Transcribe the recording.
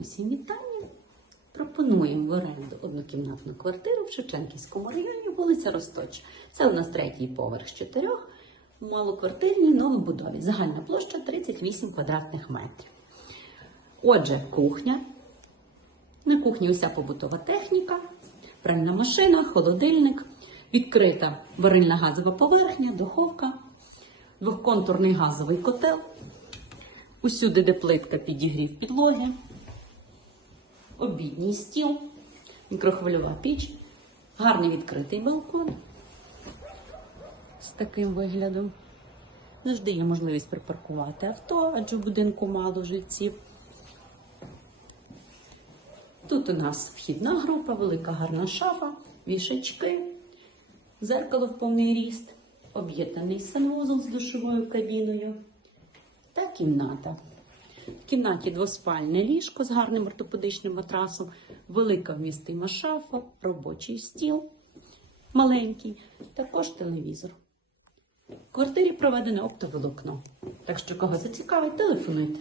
Усім вітання. Пропонуємо в оренду однокімнатну квартиру в Шевченківському районі, вулиця Росточа. Це у нас третій поверх з чотирьох, малоквартирній новобудові. Загальна площа 38 квадратних метрів. Отже, кухня. На кухні уся побутова техніка, пральна машина, холодильник, відкрита варильна газова поверхня, духовка, двохконтурний газовий котел. Усюди, де плитка підігрів підлоги, обідній стіл, мікрохвильова піч, гарний відкритий балкон з таким виглядом. Завжди є можливість припаркувати авто, адже в будинку мало жильців. Тут у нас вхідна група, велика гарна шафа, вішачки, зеркало в повний ріст, об'єднаний санвузол з душовою кабіною та кімната. В кімнаті двоспальне ліжко з гарним ортопедичним матрасом, велика вмістима шафа, робочий стіл, маленький, також телевізор. В квартирі проведене оптоволокно. Так що, кого зацікавить, телефонуйте.